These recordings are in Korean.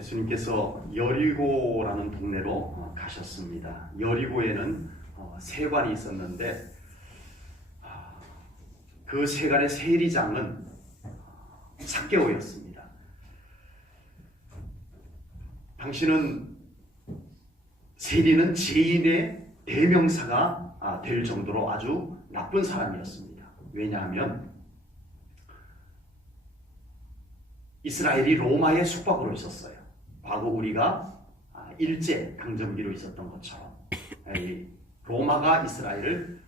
예수님께서 여리고라는 동네로 가셨습니다. 여리고에는 세관이 있었는데 그 세관의 세리장은 삭개오였습니다. 당신은 세리는 죄인의 대명사가 될 정도로 아주 나쁜 사람이었습니다. 왜냐하면 이스라엘이 로마의 숙박으로 있었어요. 과거 우리가 일제 강점기로 있었던 것처럼 로마가 이스라엘을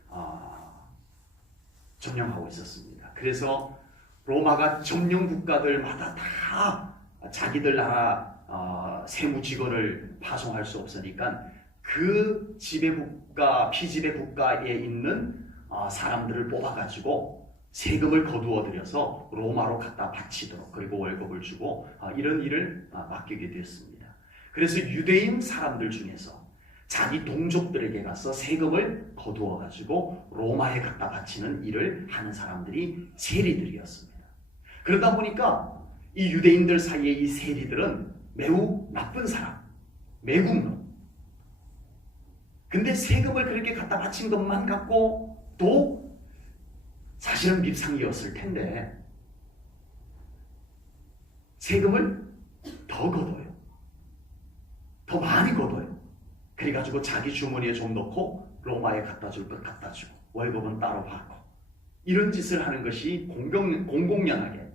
점령하고 있었습니다. 그래서 로마가 점령 국가들마다 다 자기들 나라 세무직원을 파송할 수 없으니까 그 지배국가, 피지배국가에 있는 사람들을 뽑아가지고 세금을 거두어 들여서 로마로 갖다 바치도록, 그리고 월급을 주고 이런 일을 맡기게 되었습니다. 그래서 유대인 사람들 중에서 자기 동족들에게 가서 세금을 거두어 가지고 로마에 갖다 바치는 일을 하는 사람들이 세리들이었습니다. 그러다 보니까 이 유대인들 사이에 이 세리들은 매우 나쁜 사람, 매국노. 근데 세금을 그렇게 갖다 바친 것만 갖고 또 사실은 밉상이었을 텐데 세금을 더 걷어요. 더 많이 걷어요. 그래가지고 자기 주머니에 좀 넣고 로마에 갖다 줄 것 갖다 주고 월급은 따로 받고 이런 짓을 하는 것이 공공연하게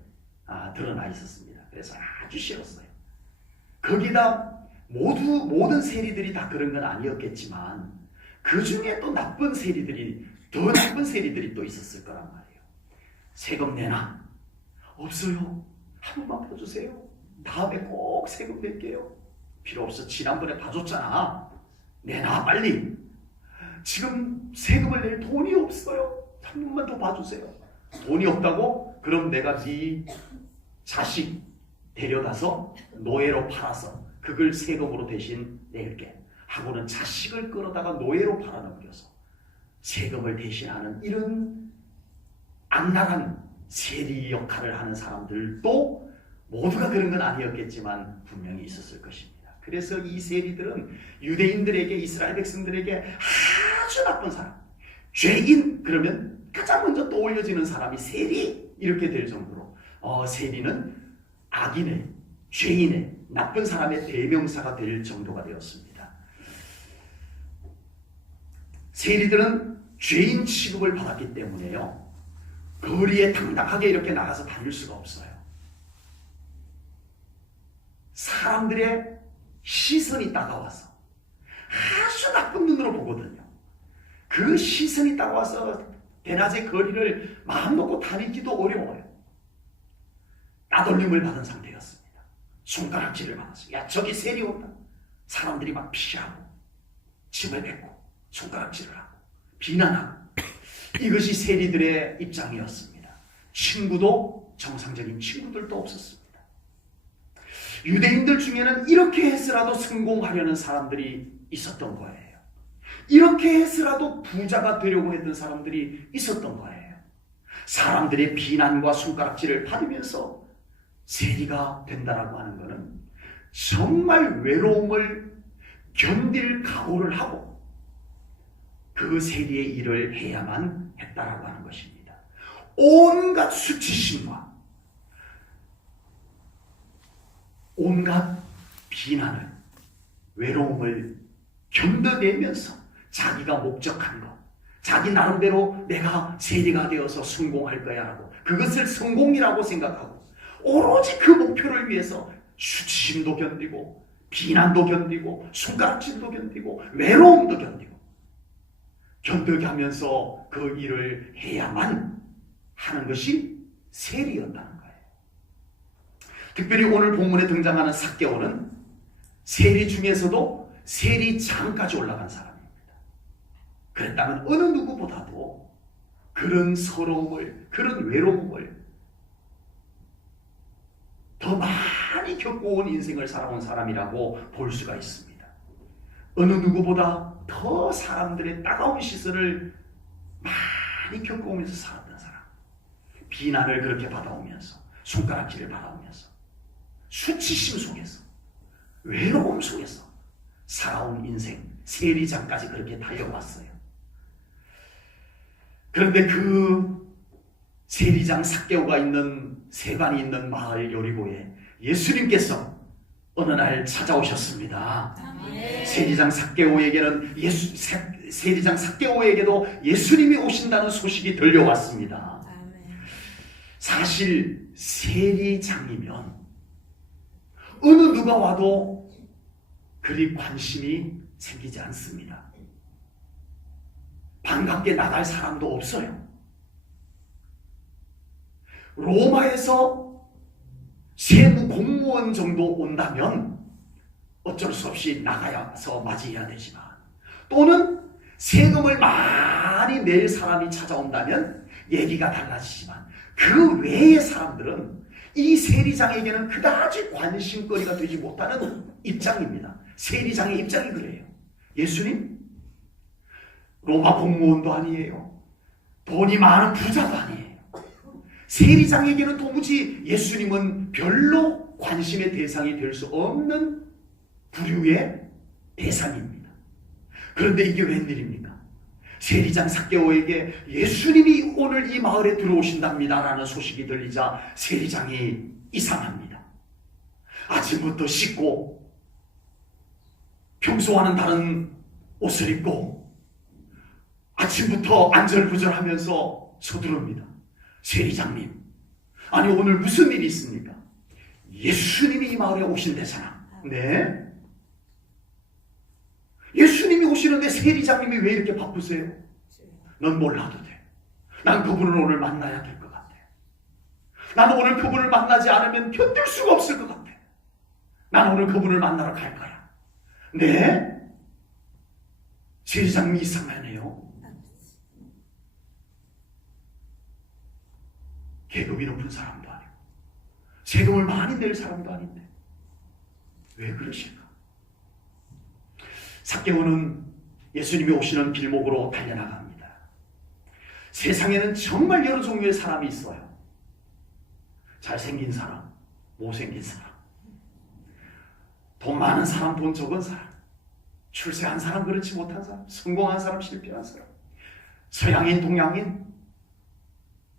드러나 있었습니다. 그래서 아주 싫었어요. 거기다 모든 세리들이 다 그런 건 아니었겠지만 그 중에 또 나쁜 세리들이, 더 나쁜 세리들이 또 있었을 거란 말이에요. 세금 내나? 없어요. 한 번만 봐주세요. 다음에 꼭 세금 낼게요. 필요 없어. 지난번에 봐줬잖아. 내놔 빨리. 지금 세금을 낼 돈이 없어요. 한 번만 더 봐주세요. 돈이 없다고? 그럼 내가 네 자식 데려가서 노예로 팔아서 그걸 세금으로 대신 낼게 하고는 자식을 끌어다가 노예로 팔아넘겨서 세금을 대신하는 이런 악랄한 세리 역할을 하는 사람들도 모두가 그런 건 아니었겠지만 분명히 있었을 것입니다. 그래서 이 세리들은 유대인들에게, 이스라엘 백성들에게 아주 나쁜 사람, 죄인 그러면 가장 먼저 떠올려지는 사람이 세리 이렇게 될 정도로 세리는 악인의, 죄인의, 나쁜 사람의 대명사가 될 정도가 되었습니다. 세리들은 죄인 취급을 받았기 때문에요, 거리에 당당하게 이렇게 나가서 다닐 수가 없어요. 사람들의 시선이 따가워서 아주 나쁜 눈으로 보거든요. 그 시선이 따가워서 대낮에 거리를 마음 놓고 다니기도 어려워요. 따돌림을 받은 상태였습니다. 손가락질을 받았어요. 야, 저기 세리 온다. 사람들이 막 피하고 침을 뱉고 손가락질을 하고 비난하고 이것이 세리들의 입장이었습니다. 친구도 정상적인 친구들도 없었습니다. 유대인들 중에는 이렇게 해서라도 성공하려는 사람들이 있었던 거예요. 이렇게 해서라도 부자가 되려고 했던 사람들이 있었던 거예요. 사람들의 비난과 손가락질을 받으면서 세리가 된다라고 하는 것은 정말 외로움을 견딜 각오를 하고 그 세리의 일을 해야만 했다라고 하는 것입니다. 온갖 수치심과 온갖 비난을, 외로움을 견뎌내면서 자기가 목적한 것, 자기 나름대로 내가 세리가 되어서 성공할 거야라고 그것을 성공이라고 생각하고 오로지 그 목표를 위해서 수치심도 견디고 비난도 견디고 손가락질도 견디고 외로움도 견뎌가면서 그 일을 해야만 하는 것이 세리였다는 거예요. 특별히 오늘 본문에 등장하는 삭개오는 세리 중에서도 세리장까지 올라간 사람입니다. 그랬다면 어느 누구보다도 그런 서러움을, 그런 외로움을 더 많이 겪어온 인생을 살아온 사람이라고 볼 수가 있습니다. 어느 누구보다 더 사람들의 따가운 시선을 많이 겪어오면서 살았던 사람, 비난을 그렇게 받아오면서 손가락질을 받아오면서 수치심 속에서 외로움 속에서 살아온 인생, 세리장까지 그렇게 달려왔어요. 그런데 그 세리장 삭개오가 있는 세관이 있는 마을 여리고에 예수님께서 어느 날 찾아오셨습니다. 세리장 삭개오에게는 세리장 삭개오에게도 예수님이 오신다는 소식이 들려왔습니다. 사실 세리장이면 어느 누가 와도 그리 관심이 생기지 않습니다. 반갑게 나갈 사람도 없어요. 로마에서 세무 공무원 정도 온다면 어쩔 수 없이 나가서 맞이해야 되지만, 또는 세금을 많이 낼 사람이 찾아온다면 얘기가 달라지지만, 그 외의 사람들은 이 세리장에게는 그다지 관심거리가 되지 못하는 입장입니다. 세리장의 입장이 그래요. 예수님? 로마 공무원도 아니에요. 돈이 많은 부자도 아니에요. 세리장에게는 도무지 예수님은 별로 관심의 대상이 될 수 없는 부류의 대상입니다. 그런데 이게 웬일입니까? 세리장 삭개오에게 예수님이 오늘 이 마을에 들어오신답니다 라는 소식이 들리자 세리장이 이상합니다. 아침부터 씻고 평소와는 다른 옷을 입고 아침부터 안절부절하면서 서두릅니다. 세리장님, 아니 오늘 무슨 일이 있습니까? 예수님이 이 마을에 오신대잖아. 네? 예수님이 오시는데 세리장님이 왜 이렇게 바쁘세요? 넌 몰라도 돼. 난 그분을 오늘 만나야 될 것 같아. 난 오늘 그분을 만나지 않으면 견딜 수가 없을 것 같아. 난 오늘 그분을 만나러 갈 거야. 네? 세리장님이 이상하네요. 계급이 높은 사람도 아니고 세금을 많이 낼 사람도 아닌데 왜 그러실까? 삭개오는 예수님이 오시는 길목으로 달려나갑니다. 세상에는 정말 여러 종류의 사람이 있어요. 잘생긴 사람, 못생긴 사람, 돈 많은 사람, 돈 적은 사람, 출세한 사람, 그렇지 못한 사람, 성공한 사람, 실패한 사람, 서양인, 동양인,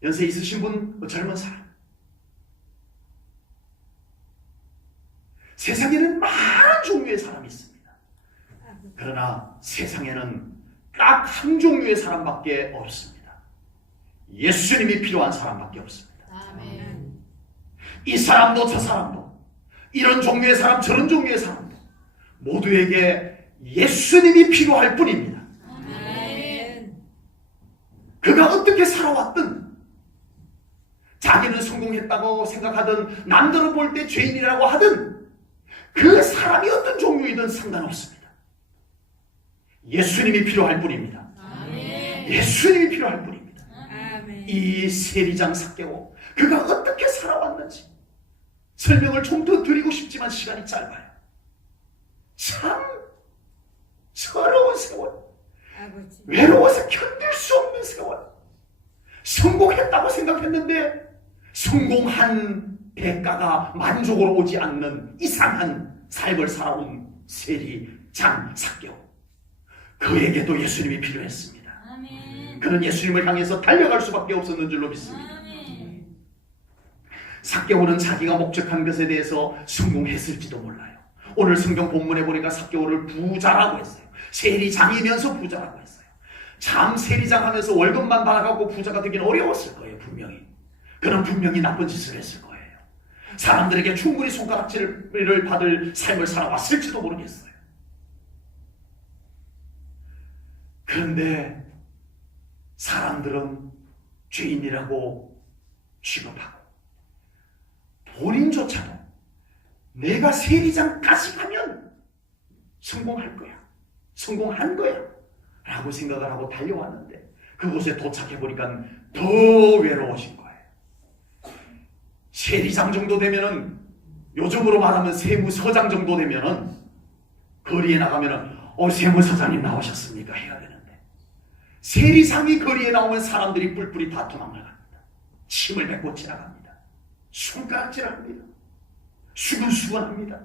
연세 있으신 분, 젊은 사람. 세상에는 많은 종류의 사람이 있습니다. 그러나 세상에는 딱 한 종류의 사람밖에 없습니다. 예수님이 필요한 사람밖에 없습니다. 아멘. 이 사람도 저 사람도, 이런 종류의 사람 저런 종류의 사람도 모두에게 예수님이 필요할 뿐입니다. 아멘. 그가 어떻게 살아왔든, 자기는 성공했다고 생각하든 남들은 볼 때 죄인이라고 하든 그 사람이 어떤 종류이든 상관없습니다. 예수님이 필요할 뿐입니다. 아멘. 예수님이 필요할 뿐입니다. 아멘. 이 세리장 삭개오, 그가 어떻게 살아왔는지 설명을 좀 더 드리고 싶지만 시간이 짧아요. 참 서러운 세월, 아버지. 외로워서 견딜 수 없는 세월. 성공했다고 생각했는데 성공한 대가가 만족으로 오지 않는 이상한 삶을 살아온 세리장 삭개오. 그에게도 예수님이 필요했습니다. 아멘. 그는 예수님을 향해서 달려갈 수밖에 없었는 줄로 믿습니다. 아멘. 삭개오는 자기가 목적한 것에 대해서 성공했을지도 몰라요. 오늘 성경 본문에 보니까 삭개오를 부자라고 했어요. 세리장이면서 부자라고 했어요. 참 세리장 하면서 월급만 받아가고 부자가 되기는 어려웠을 거예요. 분명히. 그는 분명히 나쁜 짓을 했을 거예요. 사람들에게 충분히 손가락질을 받을 삶을 살아왔을지도 모르겠어요. 그런데 사람들은 죄인이라고 취급하고 본인조차도 내가 세리장까지 가면 성공할 거야, 성공한 거야 라고 생각을 하고 달려왔는데 그곳에 도착해보니까 더 외로워진 거예요. 세리장 정도 되면은, 요즘으로 말하면 세무서장 정도 되면은 거리에 나가면은 세무서장님 나오셨습니까 해야 되는데, 세리장이 거리에 나오면 사람들이 뿔뿔이 다 도망을 갑니다. 침을 뱉고 지나갑니다. 손가락질합니다. 수근수근합니다.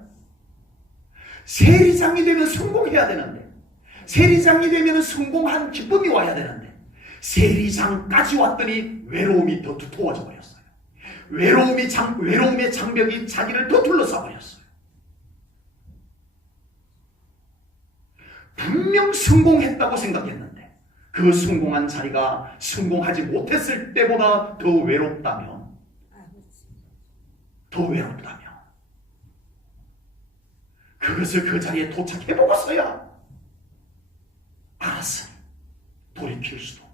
세리장이 되면 성공해야 되는데, 세리장이 되면 성공한 기쁨이 와야 되는데, 세리장까지 왔더니 외로움이 더 두터워져 버렸어요. 외로움의 장벽이 자기를 더 둘러싸 버렸어요. 분명 성공했다고 생각했는데 그 성공한 자리가 성공하지 못했을 때보다 더 외롭다면, 더 외롭다면 그것을 그 자리에 도착해 보고서야 알았으니 돌이킬 수도,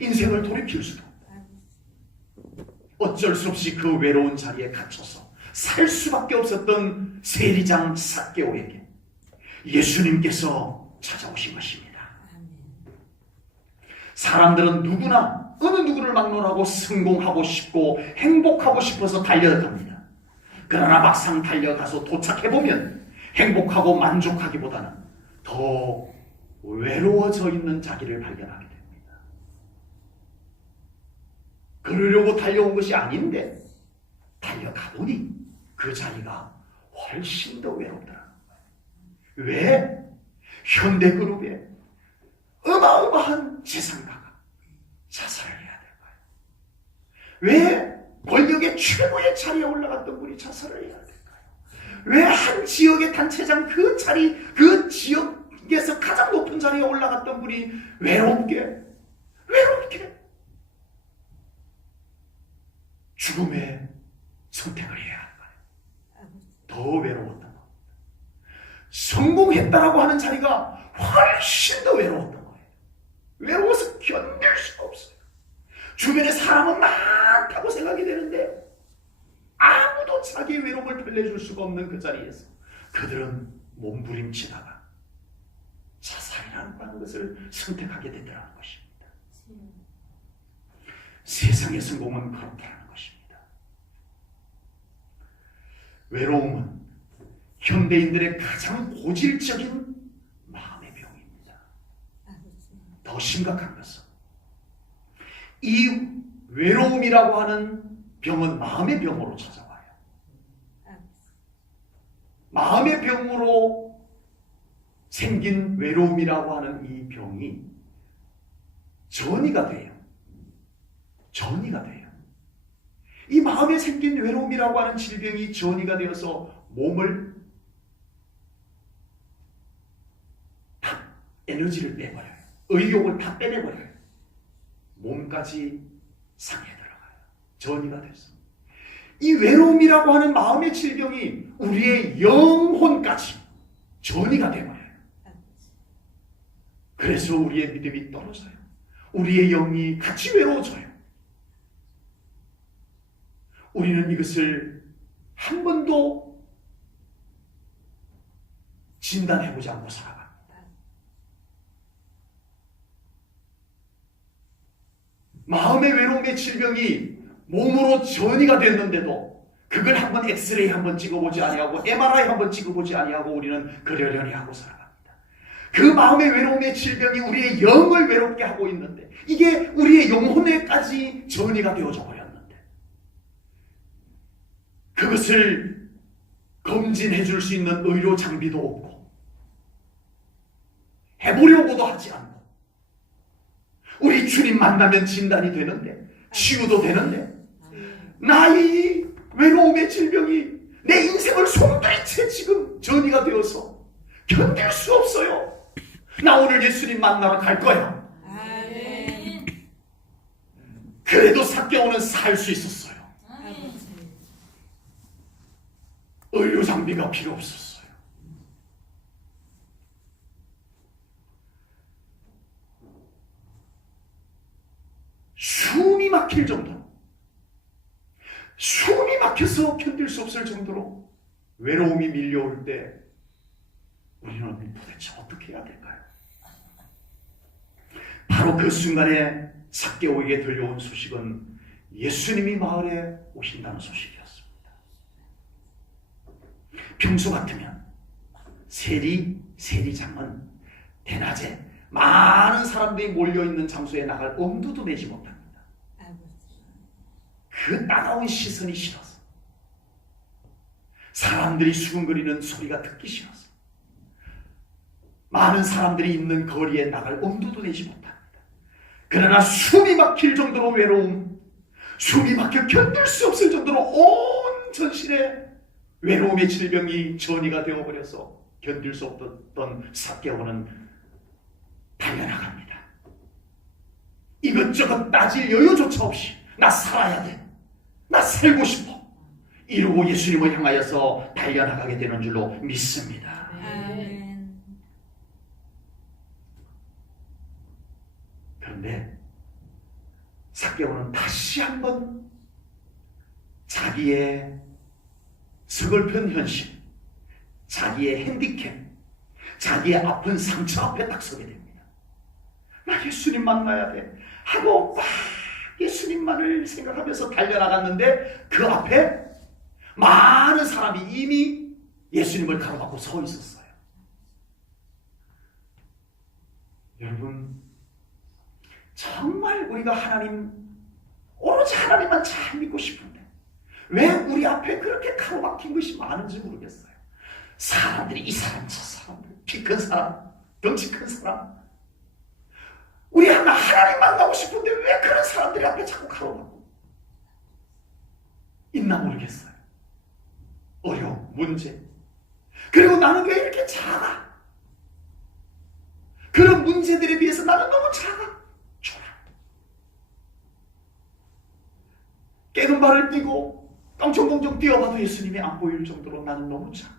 인생을 돌이킬 수도, 어쩔 수 없이 그 외로운 자리에 갇혀서 살 수밖에 없었던 세리장 삭개오에게 예수님께서 찾아오신 것입니다. 사람들은 누구나 어느 누구를 막론하고 성공하고 싶고 행복하고 싶어서 달려갑니다. 그러나 막상 달려가서 도착해보면 행복하고 만족하기보다는 더 외로워져 있는 자기를 발견하게 됩니다. 그러려고 달려온 것이 아닌데 달려가보니 그 자리가 훨씬 더 외롭더라고요. 왜? 현대그룹의 어마어마한 재산가가 자살을 해야 될까요? 왜 권력의 최고의 자리에 올라갔던 분이 자살을 해야 될까요? 왜 한 지역의 단체장 그 자리, 그 지역에서 가장 높은 자리에 올라갔던 분이 외롭게 죽음의 선택을 해야 할까요? 더 외로웠던 것. 성공했다라고 하는 자리가 훨씬 더 외로웠던 거예요. 외로워서 견딜 수가 없어요. 주변에 사람은 많다고 생각이 되는데 아무도 자기 외로움을 달래줄 수가 없는 그 자리에서 그들은 몸부림치다가 자살이라는 것을 선택하게 되더라는 것입니다. 세상의 성공은 그렇다는 것입니다. 외로움은 현대인들의 가장 고질적인 마음의 병입니다. 더 심각한 것은 이 외로움이라고 하는 병은 마음의 병으로 찾아와요. 마음의 병으로 생긴 외로움이라고 하는 이 병이 전이가 돼요. 전이가 돼요. 이 마음에 생긴 외로움이라고 하는 질병이 전이가 되어서 몸을 다 에너지를 빼버려요. 의욕을 다 빼내버려요. 몸까지 상해 들어가요. 전이가 돼서. 이 외로움이라고 하는 마음의 질병이 우리의 영혼까지 전이가 돼버려요. 그래서 우리의 믿음이 떨어져요. 우리의 영이 같이 외로워져요. 우리는 이것을 한 번도 진단해보지 않고 살아갑니다. 마음의 외로움의 질병이 몸으로 전이가 됐는데도 그걸 한번 엑스레이 한번 찍어보지 아니하고 MRI 한번 찍어보지 아니하고 우리는 그러려니 하고 살아갑니다. 그 마음의 외로움의 질병이 우리의 영을 외롭게 하고 있는데 이게 우리의 영혼에까지 전이가 되어져 버렸는데 그것을 검진해 줄 수 있는 의료 장비도 없고 해보려고도 하지 않고 우리 주님 만나면 진단이 되는데 치유도 되는데 나의 외로움의 질병이 내 인생을 송두리째 지금 전이가 되어서 견딜 수 없어요. 나 오늘 예수님 만나러 갈 거야. 아멘. 그래도 삭개오는 살 수 있었어요. 의료 장비가 필요 없었어요. 숨이 막힐 정도로, 숨이 막혀서 견딜 수 없을 정도로 외로움이 밀려올 때 우리는 도대체 어떻게 해야 될까요? 바로 그 순간에 삭개오에게 들려온 소식은 예수님이 마을에 오신다는 소식이었습니다. 평소 같으면 세리장은 대낮에 많은 사람들이 몰려있는 장소에 나갈 엄두도 내지 못합니다. 그 따가운 시선이 싫어서 사람들이 수근거리는 소리가 듣기 싫어서 많은 사람들이 있는 거리에 나갈 엄두도 내지 못합니다. 그러나 숨이 막힐 정도로 외로움, 숨이 막혀 견딜 수 없을 정도로 온 전신에 외로움의 질병이 전이가 되어버려서 견딜 수 없던 삭개오는 달려나갑니다. 이것저것 따질 여유조차 없이 나 살아야 돼, 나 살고 싶어 이러고 예수님을 향하여서 달려나가게 되는 줄로 믿습니다. 아멘. 그런데 삭개오는 다시 한번 자기의 서글픈 현실, 자기의 핸디캡, 자기의 아픈 상처 앞에 딱 서게 됩니다. 나 예수님 만나야 돼 하고 막 예수님만을 생각하면서 달려나갔는데 그 앞에 많은 사람이 이미 예수님을 가로막고 서 있었어요. 여러분, 정말 우리가 오로지 하나님만 잘 믿고 싶은데 왜 우리 앞에 그렇게 가로막힌 것이 많은지 모르겠어요. 사람들이 이 사람 저 사람들, 키 큰 사람, 덩치 큰 사람, 우리 하나님 만나고 싶은데 왜 그런 사람들이 앞에 자꾸 가로막고 있나 모르겠어요. 어려움, 문제, 그리고 나는 왜 이렇게 작아? 그런 문제들에 비해서 나는 너무 작아. 깨는 발을 뛰고 껑충껑충 뛰어봐도 예수님이 안 보일 정도로 나는 너무 작아.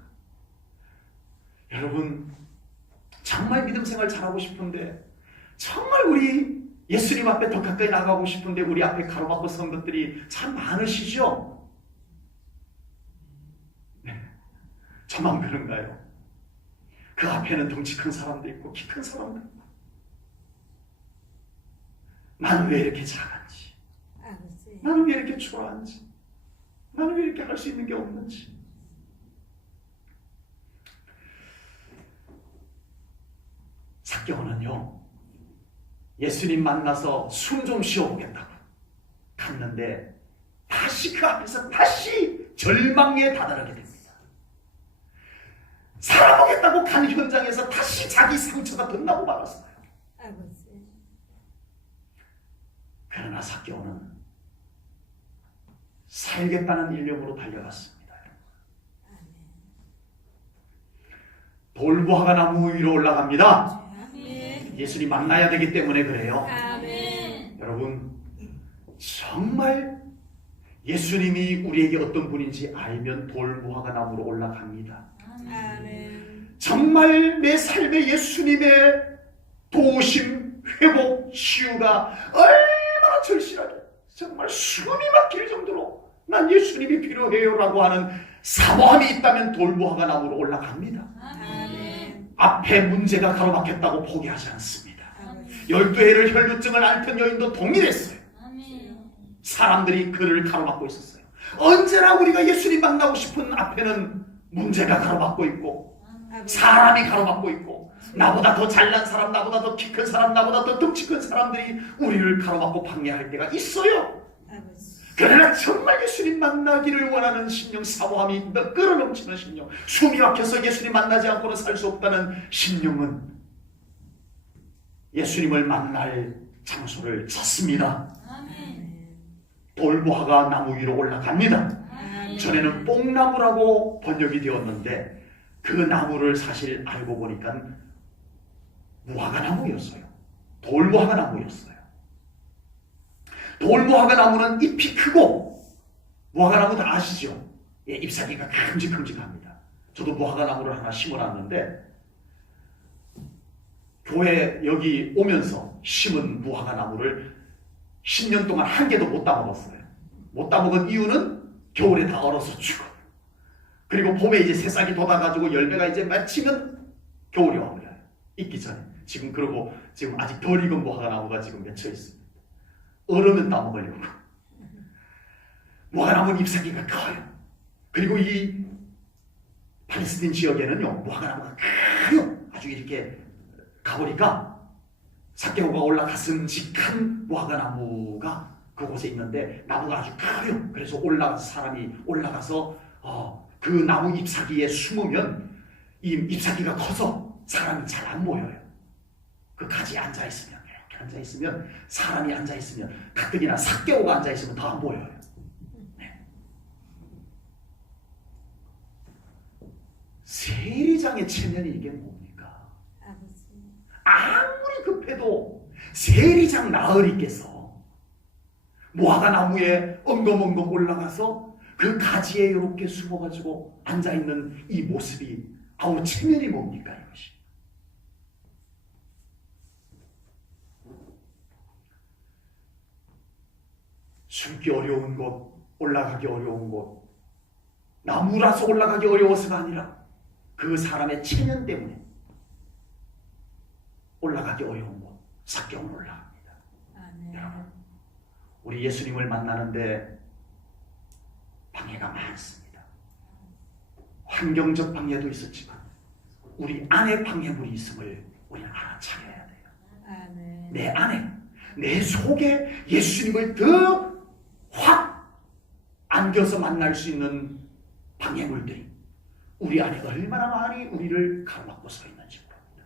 여러분, 정말 믿음 생활 잘하고 싶은데, 정말 우리 예수님 앞에 더 가까이 나가고 싶은데 우리 앞에 가로막고 선 것들이 참 많으시죠? 네, 저만 그런가요? 그 앞에는 덩치 큰 사람도 있고 키 큰 사람도 있고, 나는 왜 이렇게 작은지, 아버지. 나는 왜 이렇게 초라한지, 나는 왜 이렇게 할 수 있는 게 없는지. 삭개오는요, 예수님 만나서 숨 좀 쉬어보겠다고 갔는데 다시 그 앞에서 다시 절망에 다다르게 됩니다. 살아보겠다고 간 현장에서 다시 자기 상처가 덧나고 말았어요. 아버지. 그러나 삭개오는 살겠다는 일념으로 달려갔습니다. 돌무화과 나무 위로 올라갑니다. 아멘. 예수님 만나야 되기 때문에 그래요. 아멘. 여러분, 정말 예수님이 우리에게 어떤 분인지 알면 돌무화과 나무로 올라갑니다. 아멘. 정말 내 삶에 예수님의 도우심, 회복, 치유가 얼마나 절실하게, 정말 숨이 막힐 정도로 난 예수님이 필요해요라고 하는 사모함이 있다면 돌무화과 나무로 올라갑니다. 아멘. 앞에 문제가 가로막혔다고 포기하지 않습니다. 아버지. 12해를 혈루증을 앓던 여인도 동일했어요. 아멘. 사람들이 그를 가로막고 있었어요. 언제나 우리가 예수님 만나고 싶은 앞에는 문제가 가로막고 있고, 사람이 가로막고 있고, 나보다 더 잘난 사람, 나보다 더 키 큰 사람, 나보다 더 덩치 큰 사람들이 우리를 가로막고 방해할 때가 있어요. 아버지. 그러나 정말 예수님 만나기를 원하는 심령, 사모함이 끌어넘치는 심령, 숨이 막혀서 예수님 만나지 않고는 살 수 없다는 심령은 예수님을 만날 장소를 찾습니다. 돌무화과 나무 위로 올라갑니다. 전에는 뽕나무라고 번역이 되었는데 그 나무를 사실 알고 보니까 무화과 나무였어요. 돌무화과 나무였어요. 돌무화과 나무는 잎이 크고, 무화과 나무 다 아시죠? 예, 잎사귀가 큼직큼직합니다. 저도 무화과 나무를 하나 심어놨는데 교회 여기 오면서 심은 무화과 나무를 10년 동안 한 개도 못 따먹었어요. 못 따먹은 이유는 겨울에 다 얼어서 죽어. 그리고 봄에 이제 새싹이 돋아가지고 열매가 이제 맺히면 겨울이 와버려요. 익기 전에. 지금 그러고 지금 아직 덜 익은 무화과 나무가 지금 맺혀 있습니다. 얼으면 따먹으려고. 무화과 나무는 잎사귀가 커요. 그리고 이 팔레스틴 지역에는요, 무화과 나무가 커요. 아주 이렇게 가보니까 삭개오가 올라갔음직한 무화과 나무가 그곳에 있는데 나무가 아주 커요. 그래서 사람이 올라가서 그 나무 잎사귀에 숨으면 이 잎사귀가 커서 사람이 잘 안 보여요. 그 가지에 앉아있으면, 이렇게 앉아있으면, 사람이 앉아있으면, 가뜩이나 삭개오가 앉아있으면 더 안 보여요. 네. 세리장의 체면이 이게 뭡니까? 아버지. 아무리 급해도 세리장 나으리께서 무화과 나무에 엉금엉금 올라가서 그 가지에 이렇게 숨어가지고 앉아있는 이 모습이 아우 체면이 뭡니까 이것이. 숨기 어려운 곳, 올라가기 어려운 곳, 나무라서 올라가기 어려워서가 아니라 그 사람의 체면 때문에 올라가기 어려운 곳, 삭개오는 올라갑니다. 아멘. 여러분, 우리 예수님을 만나는데 방해가 많습니다. 환경적 방해도 있었지만 우리 안에 방해물이 있음을 우리는 알아차려야 돼요. 아멘. 내 안에, 내 속에 예수님을 더 확 안겨서 만날 수 있는 방해물들이 우리 안에 얼마나 많이 우리를 가로막고 서 있는지 모릅니다.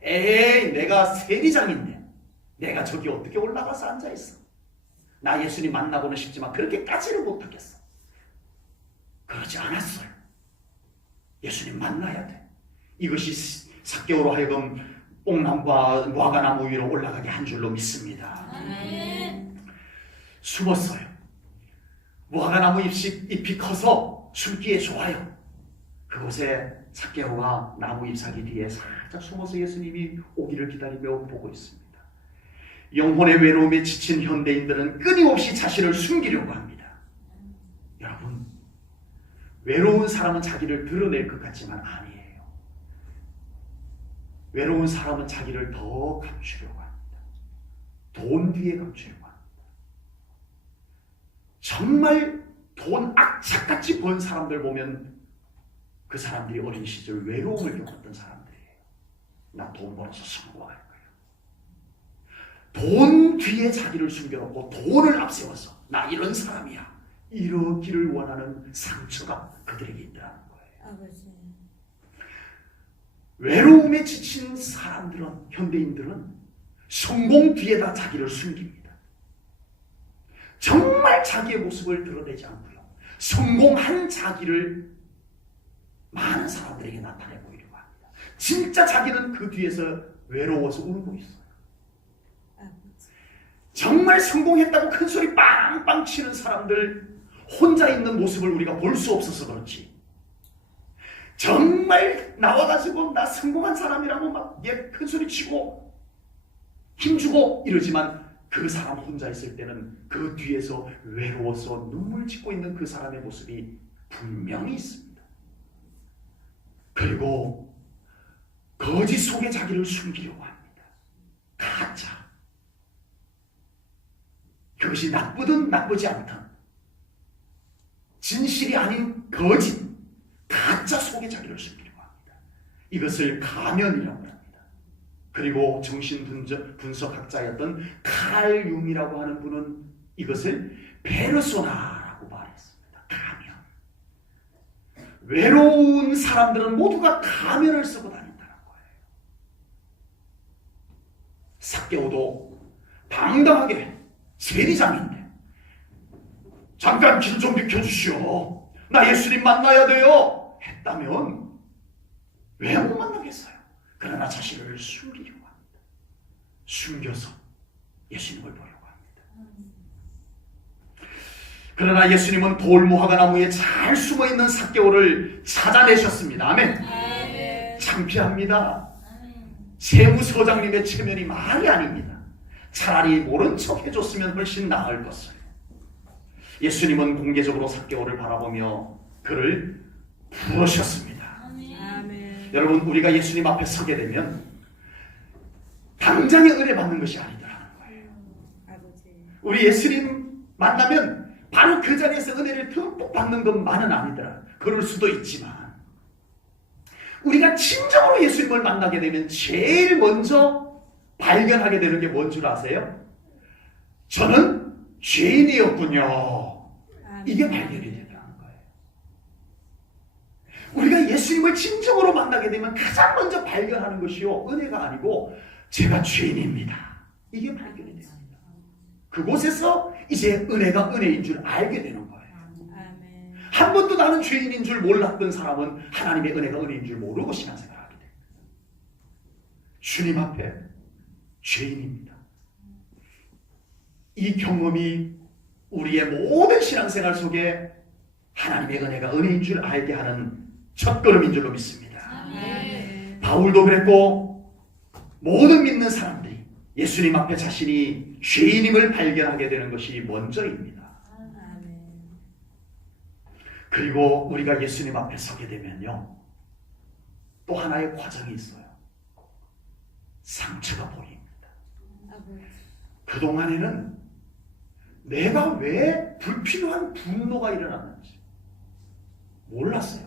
에이, 내가 세리장인데 내가 저기 어떻게 올라가서 앉아있어. 나 예수님 만나고는 싶지만 그렇게까지는 못하겠어. 그러지 않았어요. 예수님 만나야 돼. 이것이 삭개오로 하여금 옥나무와 무화과나무 위로 올라가게 한 줄로 믿습니다. 아멘. 숨었어요. 무화과나무 잎이 커서 숨기에 좋아요. 그곳에 삭개오가 나무 잎사귀 뒤에 살짝 숨어서 예수님이 오기를 기다리며 보고 있습니다. 영혼의 외로움에 지친 현대인들은 끊임없이 자신을 숨기려고 합니다. 여러분, 외로운 사람은 자기를 드러낼 것 같지만 아니에요. 외로운 사람은 자기를 더 감추려고 합니다. 돈 뒤에 감추려고 합니다. 정말 돈 악착같이 번 사람들 보면 그 사람들이 어린 시절 외로움을 겪었던 사람들이에요. 나 돈 벌어서 성공할 거예요. 돈 뒤에 자기를 숨겨놓고 돈을 앞세워서 나 이런 사람이야. 이러기를 원하는 상처가 그들에게 있다는 거예요. 아버지. 외로움에 지친 사람들은, 현대인들은 성공 뒤에다 자기를 숨깁니다. 정말 자기의 모습을 드러내지 않고요. 성공한 자기를 많은 사람들에게 나타내 보이려고 합니다. 진짜 자기는 그 뒤에서 외로워서 울고 있어요. 아버지. 정말 성공했다고 큰 소리 빵빵 치는 사람들 혼자 있는 모습을 우리가 볼 수 없어서 그렇지. 정말 나와가지고 나 성공한 사람이라고 막 큰 소리 치고 힘주고 이러지만 그 사람 혼자 있을 때는 그 뒤에서 외로워서 눈물 짓고 있는 그 사람의 모습이 분명히 있습니다. 그리고 거짓 속에 자기를 숨기려고 합니다. 가짜. 그것이 나쁘든 나쁘지 않든 진실이 아닌 거짓, 가짜 속에 자기를 숨기려고 합니다. 이것을 가면이라고 합니다. 그리고 정신분석학자였던 칼 융이라고 하는 분은 이것을 페르소나라고 말했습니다. 가면. 외로운 사람들은 모두가 가면을 쓰고 다닌다는 거예요. 삭개오도 당당하게 세리장인데 잠깐 길 좀 비켜주시오. 나 예수님 만나야 돼요. 했다면 왜 못 만나겠어요? 그러나 자신을 숨기려고 합니다. 숨겨서 예수님을 보려고 합니다. 그러나 예수님은 돌무화과 나무에 잘 숨어있는 삭개오를 찾아내셨습니다. 아멘. 아멘. 창피합니다. 세무서장님의 체면이 말이 아닙니다. 차라리 모른 척 해줬으면 훨씬 나을 것을. 예수님은 공개적으로 삭개오를 바라보며 그를 부르셨습니다. 아멘. 여러분, 우리가 예수님 앞에 서게 되면 당장에 은혜 받는 것이 아니더라는 거예요. 아버지. 우리 예수님 만나면 바로 그 자리에서 은혜를 듬뿍 받는 것만은 아니더라. 그럴 수도 있지만 우리가 진정으로 예수님을 만나게 되면 제일 먼저 발견하게 되는 게 뭔 줄 아세요? 저는 죄인이었군요. 아멘. 이게 발견이 되더라는 거예요. 우리가 예수님을 진정으로 만나게 되면 가장 먼저 발견하는 것이요, 은혜가 아니고 제가 죄인입니다, 이게 발견이 됩니다. 그곳에서 이제 은혜가 은혜인 줄 알게 되는 거예요. 아멘. 한 번도 나는 죄인인 줄 몰랐던 사람은 하나님의 은혜가 은혜인 줄 모르고 신앙생활을 하게 됩니다. 주님 앞에 죄인입니다. 이 경험이 우리의 모든 신앙생활 속에 하나님의 은혜가 은혜인 줄 알게 하는 첫걸음인 줄로 믿습니다. 아멘. 바울도 그랬고 모든 믿는 사람들이 예수님 앞에 자신이 죄인임을 발견하게 되는 것이 먼저입니다. 아멘. 그리고 우리가 예수님 앞에 서게 되면요, 또 하나의 과정이 있어요. 상처가 보입니다. 아버지. 그동안에는 내가 왜 불필요한 분노가 일어났는지 몰랐어요.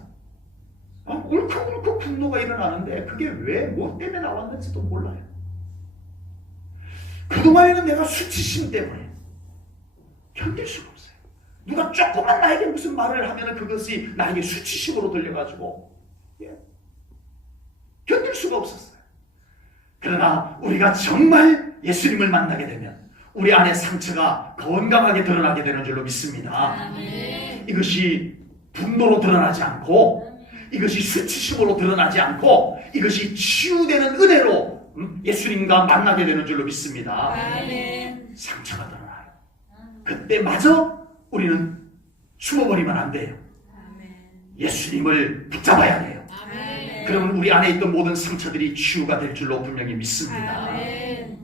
울컥울컥 분노가 일어나는데 그게 왜, 뭐 때문에 나왔는지도 몰라요. 그동안에는 내가 수치심 때문에 견딜 수가 없어요. 누가 조금만 나에게 무슨 말을 하면 그것이 나에게 수치심으로 들려가지고 견딜 수가 없었어요. 그러나 우리가 정말 예수님을 만나게 되면 우리 안에 상처가 건강하게 드러나게 되는 줄로 믿습니다. 아멘. 이것이 분노로 드러나지 않고, 이것이 수치심으로 드러나지 않고, 이것이 치유되는 은혜로 예수님과 만나게 되는 줄로 믿습니다. 아멘. 상처가 드러나요. 그때마저 우리는 숨어버리면 안 돼요. 아멘. 예수님을 붙잡아야 돼요. 아멘. 그러면 우리 안에 있던 모든 상처들이 치유가 될 줄로 분명히 믿습니다. 아멘.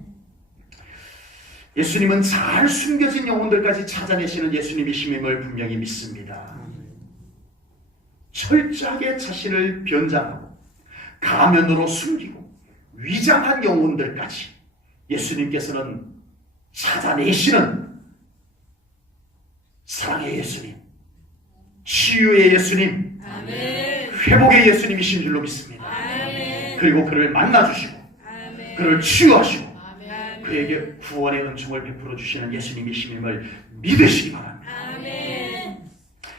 예수님은 잘 숨겨진 영혼들까지 찾아내시는 예수님이심을 분명히 믿습니다. 철저하게 자신을 변장하고 가면으로 숨기고 위장한 영혼들까지 예수님께서는 찾아내시는 사랑의 예수님, 치유의 예수님, 아멘. 회복의 예수님이신 줄로 믿습니다. 아멘. 그리고 그를 만나주시고 아멘. 그를 치유하시고 아멘. 그에게 구원의 은총을 베풀어 주시는 예수님이심을 믿으시기 바랍니다. 아멘.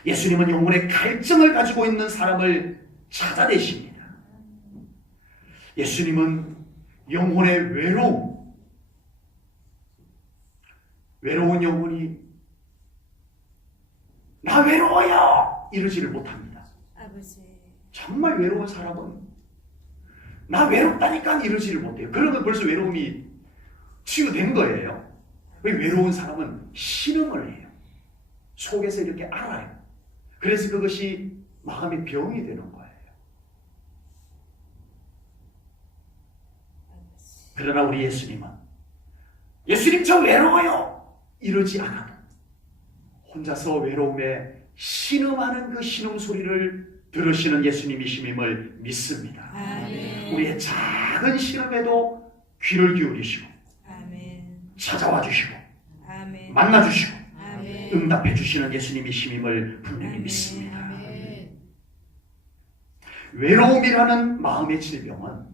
예수님은 영혼의 갈증을 가지고 있는 사람을 찾아내십니다. 예수님은 영혼의 외로운 영혼이 나 외로워요 이러지를 못합니다. 아버지. 정말 외로운 사람은 나 외롭다니까 이러지를 못해요. 그러면 벌써 외로움이 치유된 거예요. 왜? 외로운 사람은 신음을 해요. 속에서 이렇게 알아요. 그래서 그것이 마음의 병이 되는 거예요. 그러나 우리 예수님 저 외로워요 이러지 않아도 혼자서 외로움에 신음하는 그 신음 소리를 들으시는 예수님이심을 믿습니다. 아멘. 우리의 작은 신음에도 귀를 기울이시고 아멘. 찾아와 주시고 아멘. 만나 주시고 아멘. 응답해 주시는 예수님이심을 분명히 아멘. 믿습니다. 아멘. 외로움이라는 마음의 질병은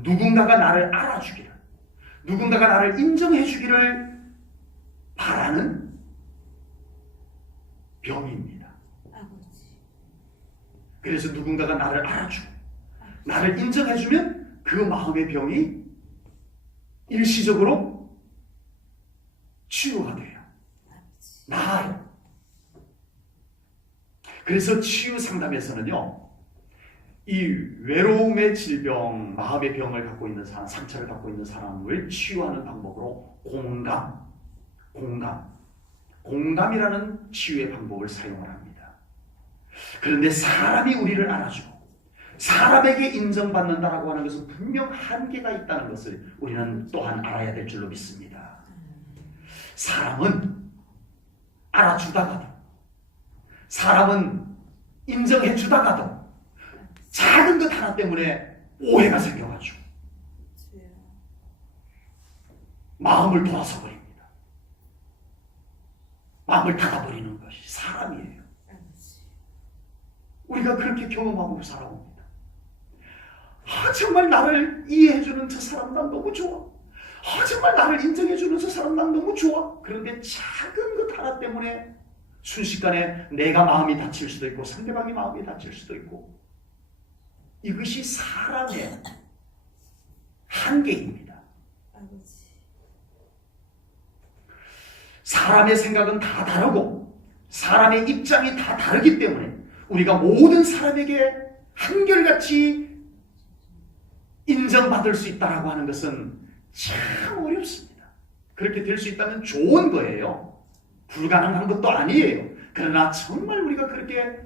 누군가가 나를 알아주기를, 누군가가 나를 인정해 주기를 바라는 병입니다. 아버지. 그래서 누군가가 나를 알아주고 나를 인정해 주면 그 마음의 병이 일시적으로 치유가 돼요. 아버지. 나아요. 그래서 치유 상담에서는요, 이 외로움의 질병, 마음의 병을 갖고 있는 사람, 상처를 갖고 있는 사람을 치유하는 방법으로 공감이라는 치유의 방법을 사용을 합니다. 그런데 사람이 우리를 알아주고 사람에게 인정받는다라고 하는 것은 분명 한계가 있다는 것을 우리는 또한 알아야 될 줄로 믿습니다. 사람은 알아주다가도, 사람은 인정해 주다가도 작은 것 하나 때문에 오해가 생겨가지고 마음을 돌아서 버립니다. 마음을 닫아버리는 것이 사람이에요. 우리가 그렇게 경험하고 살아옵니다. 정말 나를 이해해주는 저 사람 난 너무 좋아. 정말 나를 인정해주는 저 사람 난 너무 좋아. 그런데 작은 것 하나 때문에 순식간에 내가 마음이 다칠 수도 있고 상대방이 마음이 다칠 수도 있고 이것이 사람의 한계입니다. 아버지. 사람의 생각은 다 다르고 사람의 입장이 다 다르기 때문에 우리가 모든 사람에게 한결같이 인정받을 수 있다고 하는 것은 참 어렵습니다. 그렇게 될 수 있다면 좋은 거예요. 불가능한 것도 아니에요. 그러나 정말 우리가 그렇게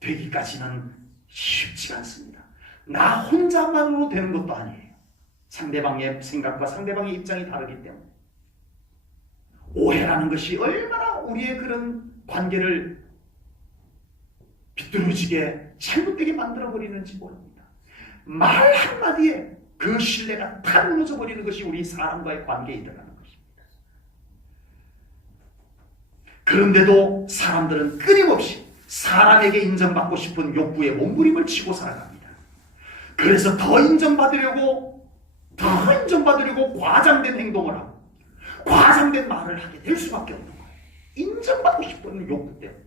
되기까지는 쉽지가 않습니다. 나 혼자만으로 되는 것도 아니에요. 상대방의 생각과 상대방의 입장이 다르기 때문에 오해라는 것이 얼마나 우리의 그런 관계를 비뚤어지게 잘못되게 만들어버리는지 모릅니다. 말 한마디에 그 신뢰가 다 무너져버리는 것이 우리 사람과의 관계에 들어가는 것입니다. 그런데도 사람들은 끊임없이 사람에게 인정받고 싶은 욕구에 몸부림을 치고 살아갑니다. 그래서 더 인정받으려고 과장된 행동을 하고 과장된 말을 하게 될 수밖에 없는 거예요. 인정받고 싶은 욕구 때문에.